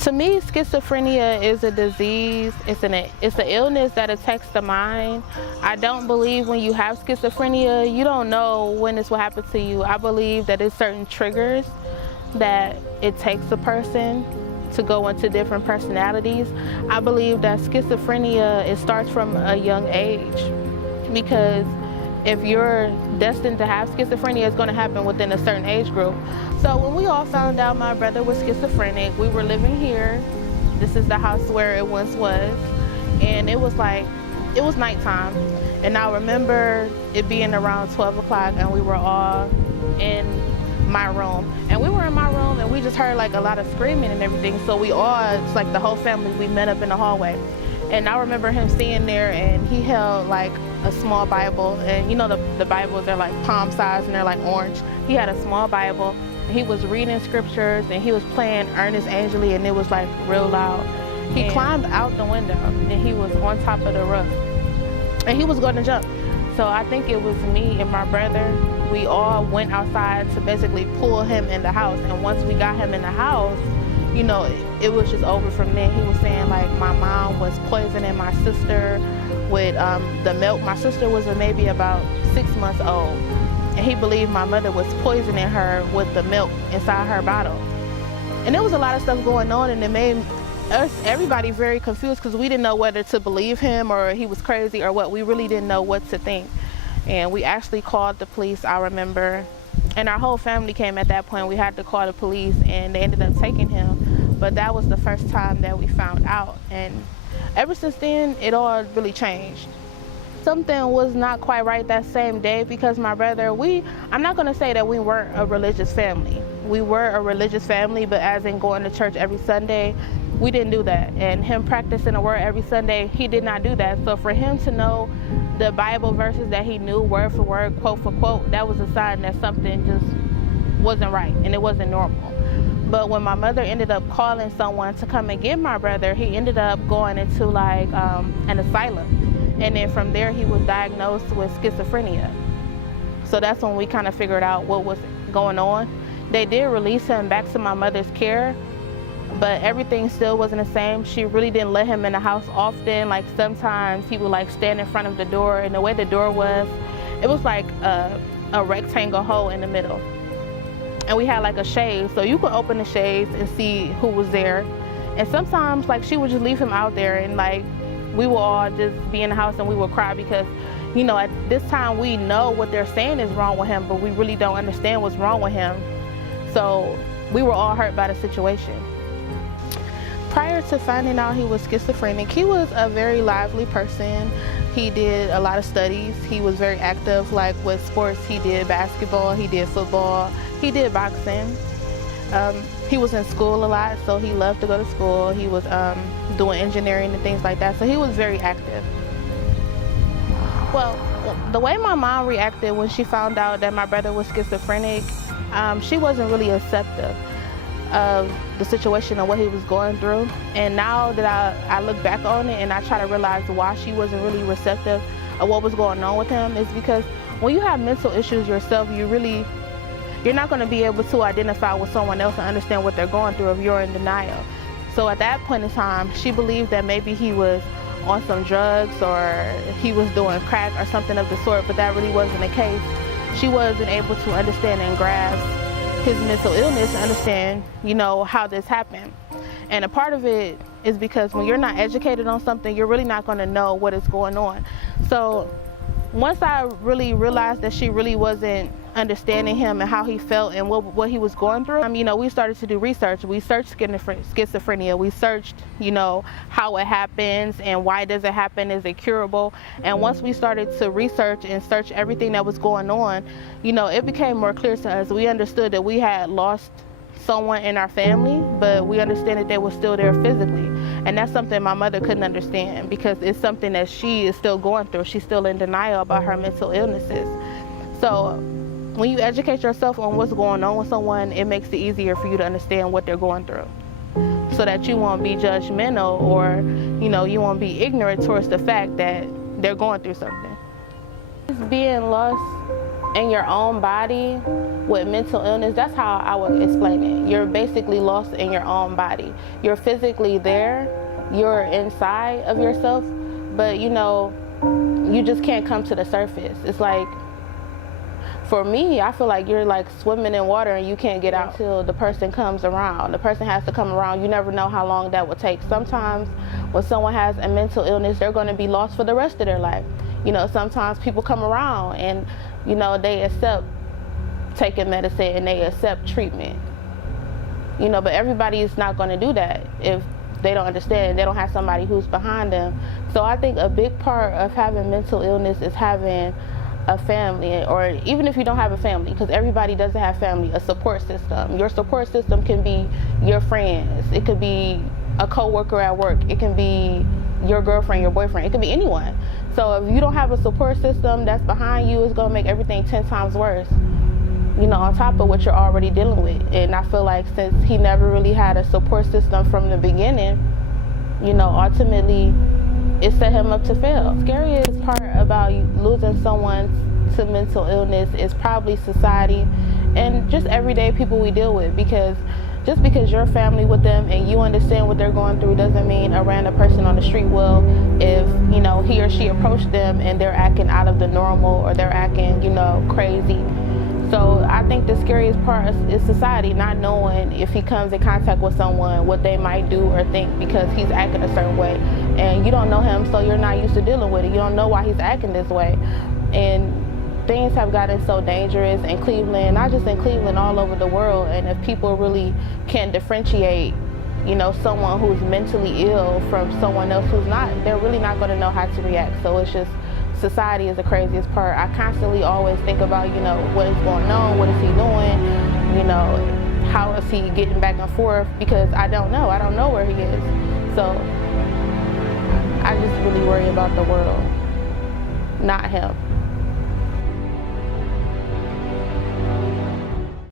To me, schizophrenia is a disease. It's an illness that attacks the mind. I don't believe when you have schizophrenia, you don't know when this will happen to you. I believe that it's certain triggers that it takes a person to go into different personalities. I believe that schizophrenia, it starts from a young age, because if you're destined to have schizophrenia, it's going to happen within a certain age group. So when we all found out my brother was schizophrenic, we were living here. This is the house where it once was. And it was nighttime. And I remember it being around 12 o'clock and we were all in my room. And we were in my room and we just heard like a lot of screaming and everything. So we all, it's like the whole family, we met up in the hallway. And I remember him sitting there and he held like a small Bible. And you know the Bibles, they're like palm size and they're like orange. He had a small Bible. He was reading scriptures and he was playing Ernest Angley, and it was like real loud. He climbed out the window and he was on top of the roof and he was going to jump. So I think it was me and my brother. We all went outside to basically pull him in the house. And once we got him in the house, you know, it was just over from there. He was saying like my mom was poisoning my sister with the milk. My sister was maybe about 6 months old. And he believed my mother was poisoning her with the milk inside her bottle. And there was a lot of stuff going on, and it made everybody very confused because we didn't know whether to believe him or he was crazy or what. We really didn't know what to think. And we actually called the police, I remember. And our whole family came at that point. We had to call the police and they ended up taking him. But that was the first time that we found out. And ever since then, it all really changed. Something was not quite right that same day because my brother, I'm not gonna say that we weren't a religious family. We were a religious family, but as in going to church every Sunday, we didn't do that. And him practicing the word every Sunday, he did not do that. So for him to know the Bible verses that he knew word for word, quote for quote, that was a sign that something just wasn't right and it wasn't normal. But when my mother ended up calling someone to come and get my brother, he ended up going into like an asylum. And then from there, he was diagnosed with schizophrenia. So that's when we kind of figured out what was going on. They did release him back to my mother's care, but everything still wasn't the same. She really didn't let him in the house often. Like sometimes he would like stand in front of the door, and the way the door was, it was like a rectangle hole in the middle. And we had like a shade, so you could open the shades and see who was there. And sometimes like she would just leave him out there, and like we will all just be in the house and we will cry because, you know, at this time we know what they're saying is wrong with him, but we really don't understand what's wrong with him. So we were all hurt by the situation. Prior to finding out he was schizophrenic, he was a very lively person. He did a lot of studies. He was very active, like with sports. He did basketball, he did football, he did boxing. He was in school a lot, so he loved to go to school. He was doing engineering and things like that, so he was very active. Well, the way my mom reacted when she found out that my brother was schizophrenic, she wasn't really accepting of the situation and what he was going through. And now that I look back on it and I try to realize why she wasn't really receptive of what was going on with him, is because when you have mental issues yourself, you're not going to be able to identify with someone else and understand what they're going through if you're in denial. So at that point in time, she believed that maybe he was on some drugs or he was doing crack or something of the sort, but that really wasn't the case. She wasn't able to understand and grasp his mental illness and understand, you know, how this happened. And a part of it is because when you're not educated on something, you're really not going to know what is going on. So once I really realized that she really wasn't understanding him and how he felt and what he was going through, you know, we started to do research. We searched schizophrenia. We searched, you know, how it happens and why does it happen? Is it curable? And once we started to research and search everything that was going on, you know, it became more clear to us. We understood that we had lost someone in our family, but we understand that they were still there physically. And that's something my mother couldn't understand because it's something that she is still going through. She's still in denial about her mental illnesses. So when you educate yourself on what's going on with someone, it makes it easier for you to understand what they're going through so that you won't be judgmental or, you know, you won't be ignorant towards the fact that they're going through something. Being lost in your own body with mental illness, that's how I would explain it. You're basically lost in your own body. You're physically there, you're inside of yourself, but you know, you just can't come to the surface. It's like, for me, I feel like you're like swimming in water and you can't get out until the person comes around. The person has to come around. You never know how long that will take. Sometimes when someone has a mental illness, they're going to be lost for the rest of their life. You know, sometimes people come around and, you know, they accept taking medicine and they accept treatment. You know, but everybody is not going to do that if they don't understand, they don't have somebody who's behind them. So I think a big part of having mental illness is having a family, or even if you don't have a family, because everybody doesn't have family, a support system. Your support system can be your friends, it could be a co-worker at work, it can be your girlfriend, your boyfriend, it could be anyone. So if you don't have a support system that's behind you, it's going to make everything 10 times worse, you know, on top of what you're already dealing with. And I feel like since he never really had a support system from the beginning, you know, ultimately it set him up to fail. The scariest part about losing someone to mental illness is probably society and just everyday people we deal with, because just because you're family with them and you understand what they're going through doesn't mean a random person on the street will, if, you know, he or she approached them and they're acting out of the normal or they're acting, you know, crazy. So I think the scariest part is society not knowing if he comes in contact with someone what they might do or think because he's acting a certain way. And you don't know him, so you're not used to dealing with it. You don't know why he's acting this way. And things have gotten so dangerous in Cleveland, not just in Cleveland, all over the world. And if people really can't differentiate, you know, someone who's mentally ill from someone else who's not, they're really not going to know how to react. So it's just, society is the craziest part. I constantly always think about, you know, what is going on, what is he doing, you know, how is he getting back and forth, because I don't know where he is. So I just really worry about the world, not him.